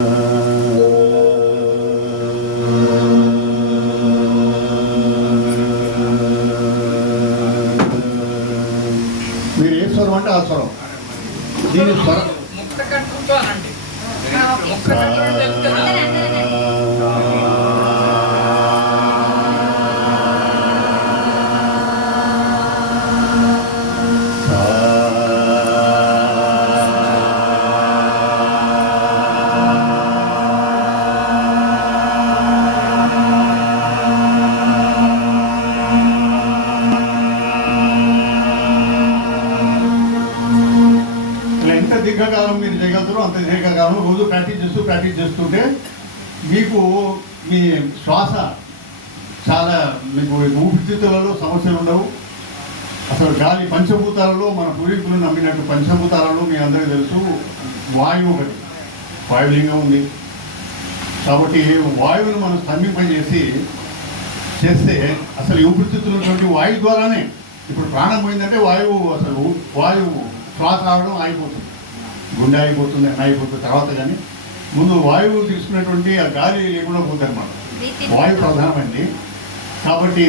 మీరు ఏ స్వరం అంటే ఆ స్వరం. దీని స్వరం దీర్ఘకాలం మీరు చేయగలుగుతారో అంత దీర్ఘకాలం రోజు ప్రాక్టీస్ చేస్తుంటే మీకు మీ శ్వాస చాలా మీకు ఊపిరితిత్తులలో సమస్యలు ఉండవు. అసలు గాలి పంచభూతాలలో మన పూర్వీకులు నమ్మినట్టు పంచభూతాలలో మీ అందరికీ తెలుసు వాయువు ఒకటి, వాయులింగం ఉంది. కాబట్టి వాయువును మనం స్తంభింపజేసి చేస్తే అసలు ఊపిరితిత్తులటువంటి వాయువు ద్వారానే ఇప్పుడు ప్రాణం పోయిందంటే వాయువు శ్వాస రావడం ఆగిపోతుంది, గుండె అయిపోతుంది, అన్న అయిపోతుంది తర్వాత. కానీ ముందు వాయువు తీసుకున్నటువంటి ఆ గాలి లేకుండా పోతుంది అన్నమాట. వాయువు ప్రధానమైంది కాబట్టి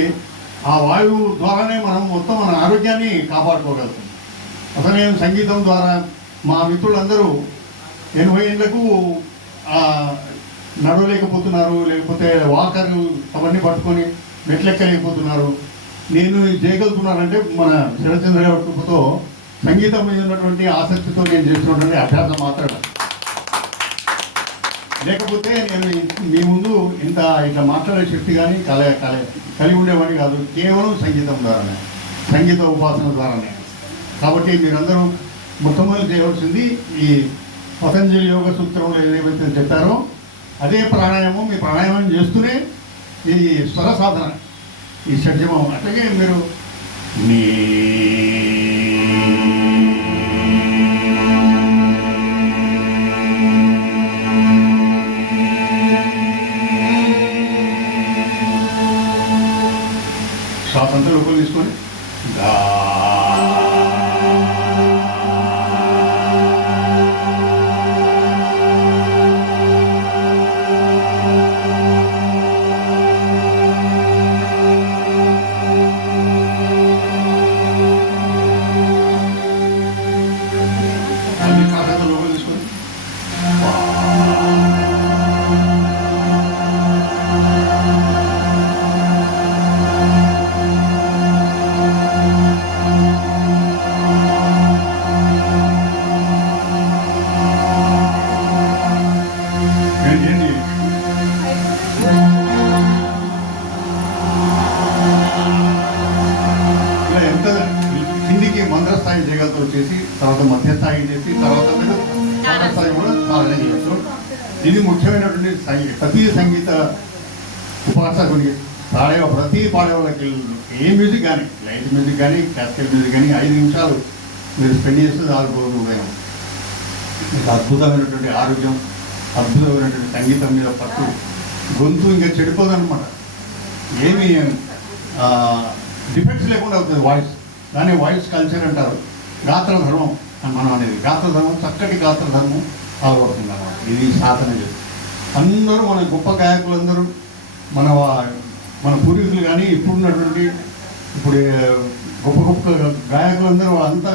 ఆ వాయువు ద్వారానే మనం మొత్తం మన ఆరోగ్యాన్ని కాపాడుకోగలుగుతాం. అసలు నేను సంగీతం ద్వారా మా మిత్రులందరూ 80 ఏళ్ళకు నడవలేకపోతున్నారు, లేకపోతే వాకరు అవన్నీ పట్టుకొని మెట్లెక్కలేకపోతున్నారు. నేను చేయగలుగుతున్నానంటే మన శరత్చంద్ర గారి కృపతో, సంగీతం మీద ఉన్నటువంటి ఆసక్తితో నేను చేస్తున్నటువంటి అభ్యాసం మాత్రమే. లేకపోతే నేను మీ ముందు ఇట్లా మాట్లాడే శక్తి కానీ కలిగి ఉండేవాడిని కాదు, కేవలం సంగీతం ద్వారానే, సంగీత ఉపాసన ద్వారానే. కాబట్టి మీరందరూ మొట్టమొదటి చేయవలసింది ఈ పతంజలి యోగ సూత్రంలో ఏదైతే చెప్పారో అదే ప్రాణాయామం. మీ ప్రాణాయామం చేస్తూనే ఈ స్వర సాధన, ఈ షడ్జమం, అట్లాగే మీరు మీ శ్వాసంతా లోపల తీసుకొని మంత్రస్థాయి చేయగలతో చేసి తర్వాత మధ్యస్థాయి చేసి తర్వాత మీరు స్థాయి కూడా సాధన చేయొచ్చు. ఇది ముఖ్యమైనటువంటి ప్రతి సంగీత ఉపాసకుని ప్రతి పాడేవాళ్ళకి ఏ మ్యూజిక్ కానీ, లైట్ మ్యూజిక్ కానీ, క్లాసికల్ మ్యూజిక్ కానీ 5 నిమిషాలు మీరు స్పెండ్ చేస్తే దానిపోదు ఉదయం. మీకు అద్భుతమైనటువంటి ఆరోగ్యం, అద్భుతమైనటువంటి సంగీతం మీద పట్టు, గొంతు ఇంకా చెడిపోదన్నమాట. ఏమి డిఫెక్ట్స్ లేకుండా అవుతుంది వాయిస్. దాన్ని వాయిస్ కల్చర్ అంటారు. గాత్ర ధర్మం మనం అనేది గాత్ర ధర్మం, చక్కటి గాత్ర ధర్మం అలవడుతుంది అన్నమాట. ఇది సాధన చేస్తుంది. అందరూ మన గొప్ప గాయకులందరూ మన పూర్వీకులు కానీ ఇప్పుడున్నటువంటి గొప్ప గాయకులందరూ అంతా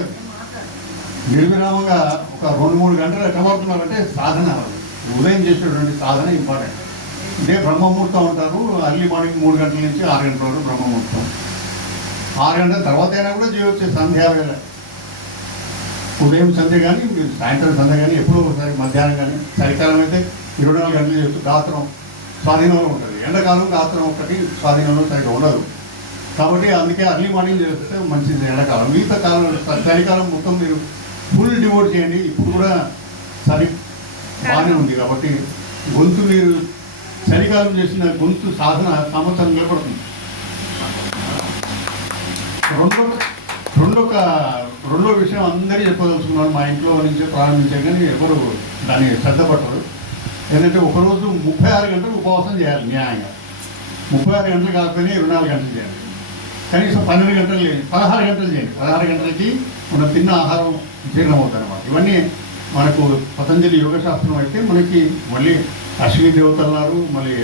నిర్విరామంగా ఒక 2-3 గంటలు ఎట్టబడుతున్నారంటే సాధన. ఉదయం చేసేటువంటి సాధన ఇంపార్టెంట్. ఇదే బ్రహ్మముహూర్తం అంటారు. అర్లీ మార్నింగ్ 3 గంటల నుంచి 6 గంటల వరకు బ్రహ్మముహూర్తం. 6 గంటల తర్వాత అయినా కూడా చేయవచ్చు. సంధ్యా వేళ, ఉదయం సంధ్య కానీ, సాయంత్రం సంధ్య కానీ, ఎప్పుడో ఒకసారి మధ్యాహ్నం కానీ. చలికాలం అయితే 24 గంటలు చేయొచ్చు. గాత్రం స్వాధీనంలో ఉంటుంది. ఎండాకాలం గాత్రం ఒక్కటి స్వాధీనంలో సరిగ్గా ఉండదు. కాబట్టి అందుకే అర్లీ మార్నింగ్ చేస్తే మంచిది. ఎండాకాలం, మిగతా కాలం చలికాలం మొత్తం మీరు ఫుల్ డివోట్ చేయండి. ఇప్పుడు కూడా బాగానే ఉంది కాబట్టి గొంతు మీరు చలికాలం చేసిన గొంతు సాధన సంవత్సరం నిలబడుతుంది. రెండో విషయం అందరూ చెప్పదలుచుకున్నాను. మా ఇంట్లో నుంచే ప్రారంభించాం కానీ ఎవరు దాన్ని శ్రద్ధ పట్టరు. ఏంటంటే ఒకరోజు 36 గంటలు ఉపవాసం చేయాలి న్యాయంగా. 36 గంటలు కాకపోయినా 24 గంటలు చేయాలి. కనీసం 12 గంటలు చేయండి, 16 గంటలు చేయండి. 16 గంటలకి మనం తిన్న ఆహారం జీర్ణమవుతుంది అన్నమాట. ఇవన్నీ మనకు పతంజలి యోగ శాస్త్రం అయితే మనకి మళ్ళీ అశ్విని దేవతలు ఉన్నారు, మళ్ళీ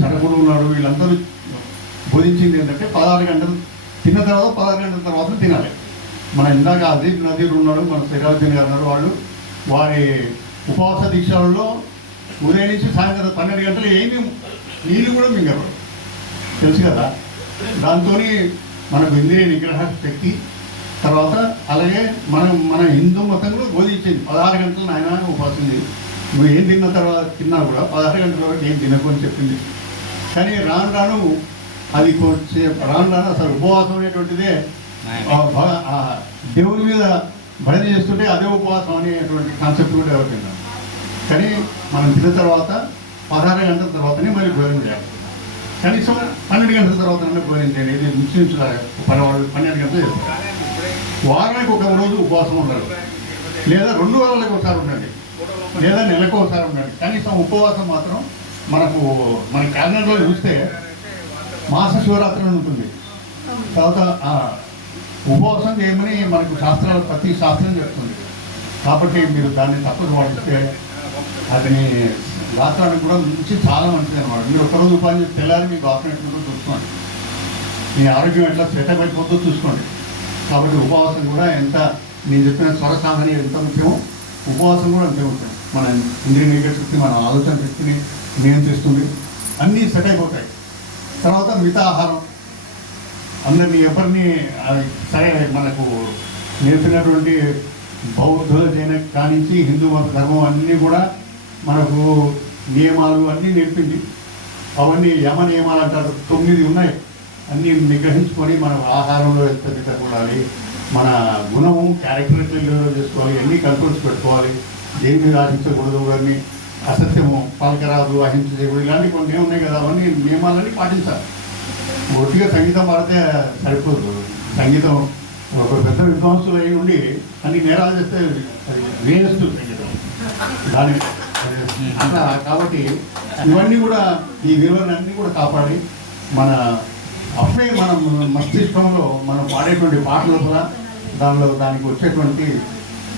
చరకుడు ఉన్నాడు, వీళ్ళందరూ బోధించింది ఏంటంటే 16 గంటలు తిన్న తర్వాత 16 గంటల తర్వాత తినాలి. మన ఇందాక అజీబ్ నజీర్ ఉన్నాడు, మన సిరాజుద్దీన్ గారు ఉన్నారు, వాళ్ళు వారి ఉపవాస దీక్షలలో ఉదయం నుంచి సాయంత్రం 12 గంటలు ఏమి నీళ్ళు కూడా మింగరు, తెలుసు కదా. దాంతో మనకు ఇంద్రియ నిగ్రహ శక్తి. తర్వాత అలాగే మన హిందూ మతం కూడా బోధించింది 16 గంటలు ఆయన ఉపవాసం చేసి నువ్వు ఏం తిన్న తర్వాత తిన్నా కూడా 16 గంటల వరకు ఏం తినకు అని చెప్పింది. కానీ రాను రాను అది రాను అసలు ఉపవాసం అనేటువంటిదే దేవుని మీద భజన చేస్తుంటే అదే ఉపవాసం అనేటువంటి కాన్సెప్ట్ కూడా ఎవరికైనా. కానీ మనం తిన్న తర్వాత 16 గంటల తర్వాతనే మళ్ళీ భోజనం చేయాలి. కనీసం 12 గంటల తర్వాత భోజనం చేయండి. ఇది ముస్లిమ్స్ 12 గంటలు చేస్తారు. వారానికి ఒక రోజు ఉపవాసం ఉండాలి, లేదా 2 వారాలకు ఒకసారి ఉండండి, లేదా నెలకు ఒకసారి ఉండండి. కనీసం ఉపవాసం మాత్రం మన క్యాలెండర్లో చూస్తే మాస శివరాత్రి అని ఉంటుంది. తర్వాత ఉపవాసం చేయమని మనకు ప్రతి శాస్త్రం చెప్తుంది. కాబట్టి మీరు దాన్ని తప్పదు పాటిస్తే అతని రాత్రానికి కూడా చాలా మంచిది అనమాట. మీరు ఒక్కరోజు ఉపాధి చేసి తెల్లారి మీకు ఆపరేషన్ చూసుకోండి, మీ ఆరోగ్యం ఎట్లా సెటప్ అయిపోతుందో చూసుకోండి. కాబట్టి ఉపవాసం కూడా నేను చెప్పిన స్వర సాధన ఎంత ముఖ్యమో ఉపవాసం కూడా అంతే ముఖ్యం. మన ఇంద్రియ నిగ్రహ శక్తి, మన ఆలోచన శక్తిని నియంత్రిస్తుంది, అన్నీ సెట్ అయిపోతాయి. తర్వాత మిగతా ఆహారం అందరినీ ఎవరిని సరే మనకు నేర్పినటువంటి బౌద్ధుల జైన కానించి హిందూ మత ధర్మం అన్నీ కూడా మనకు నియమాలు అన్నీ నేర్పింది. అవన్నీ యమ నియమాలు అంటారు, 9 ఉన్నాయి. అన్నీ నిగ్రహించుకొని మనం ఆహారంలో ఎంత తిట్టకూడాలి, మన గుణము క్యారెక్టర్ డెవలప్ చేసుకోవాలి, అన్నీ కంట్రోల్స్ పెట్టుకోవాలి, దేని మీద ఆశించకూడదు, అన్నీ అసత్యము పలకరాదు, అహింస చేయకూడదు, ఇలాంటి కొన్ని ఉన్నాయి కదా. అవన్నీ నియమాలన్నీ పాటించాలి. ఒట్టిగా సంగీతం పాడితే సరిపోదు. సంగీతం ఒక పెద్ద విద్వాంసులు అయి ఉండి అన్ని నేరాలు చేస్తే వేస్ట్ సంగీతం దాని అట్లా. కాబట్టి ఇవన్నీ కూడా ఈ విలువలన్నీ కూడా కాపాడి అప్పుడే మనం మస్తిష్కంలో మనం పాడేటువంటి పాటల కూడా దానికి వచ్చేటువంటి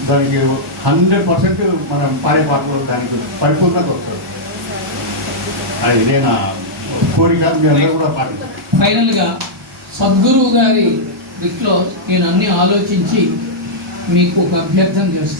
100% మనం పాడే పాటలు దానికి పరిపూర్ణత వస్తుంది. అది ఇదే నా కోరిక, మీరు అందరూ కూడా పాటించాలి. ఫైనల్గా సద్గురువు గారి దృష్టిలో నేను అన్ని ఆలోచించి మీకు ఒక అభ్యర్థన చేస్తున్నాను.